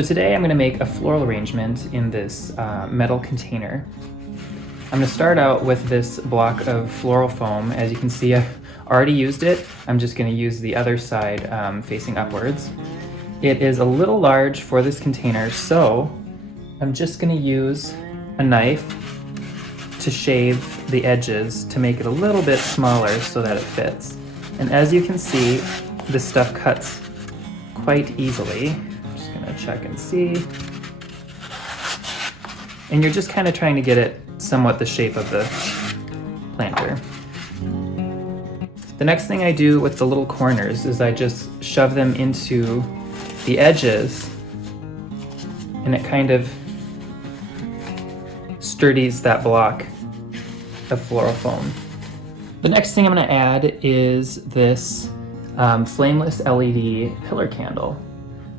So today I'm going to make a floral arrangement in this metal container. I'm going to start out with this block of floral foam. As you can see, I've already used it. I'm just going to use the other side facing upwards. It is a little large for this container, so I'm just going to use a knife to shave the edges to make it a little bit smaller so that it fits. And as you can see, this stuff cuts quite easily. I'm just going to check and see. And you're just kind of trying to get it somewhat the shape of the planter. The next thing I do with the little corners is I just shove them into the edges, and it kind of sturdies that block of floral foam. The next thing I'm going to add is this Flameless LED pillar candle.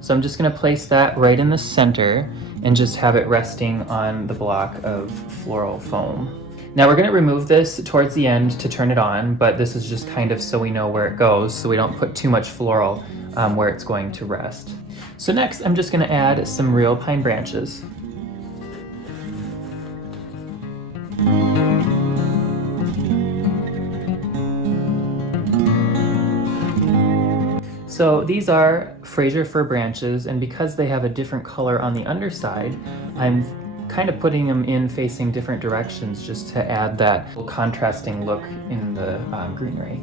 So I'm just going to place that right in the center and just have it resting on the block of floral foam. Now we're going to remove this towards the end to turn it on, but this is just kind of so we know where it goes, so we don't put too much floral where it's going to rest. So next I'm just going to add some real pine branches. So these are Fraser fir branches, and because they have a different color on the underside, I'm kind of putting them in facing different directions just to add that contrasting look in the greenery.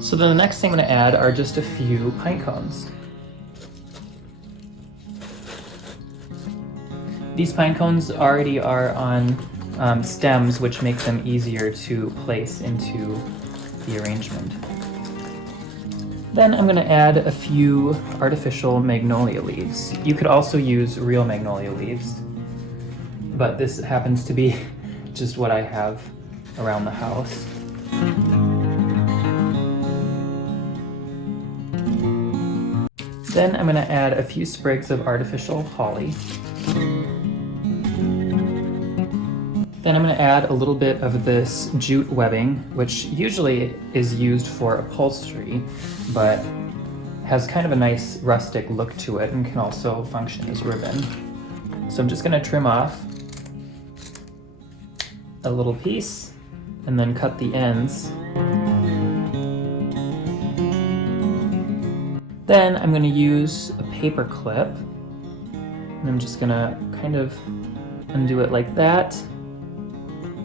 So then the next thing I'm going to add are just a few pine cones. These pine cones already are on stems, which make them easier to place into the arrangement. Then I'm going to add a few artificial magnolia leaves. You could also use real magnolia leaves, but this happens to be just what I have around the house. Then I'm going to add a few sprigs of artificial holly. Then I'm going to add a little bit of this jute webbing, which usually is used for upholstery, but has kind of a nice rustic look to it and can also function as ribbon. So I'm just going to trim off a little piece and then cut the ends. Then I'm going to use a paper clip, and I'm just going to kind of undo it like that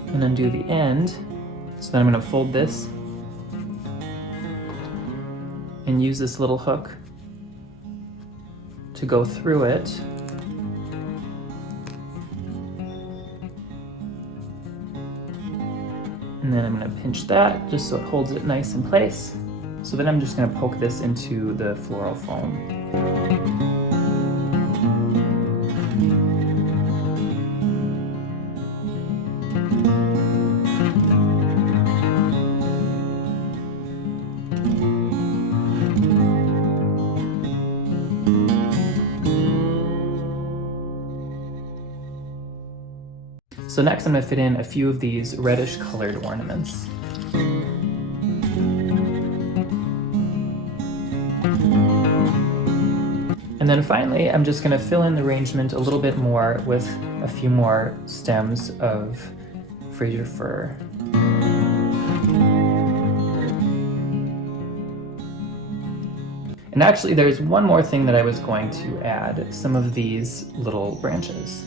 and undo the end. So then I'm going to fold this and use this little hook to go through it. And then I'm going to pinch that just so it holds it nice in place. So then I'm just going to poke this into the floral foam. So next I'm going to fit in a few of these reddish colored ornaments. And then finally, I'm just going to fill in the arrangement a little bit more with a few more stems of Fraser fir. And actually, there's one more thing that I was going to add, some of these little branches.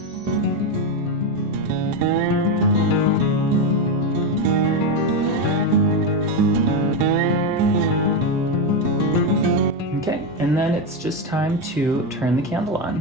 Okay, and then it's just time to turn the candle on.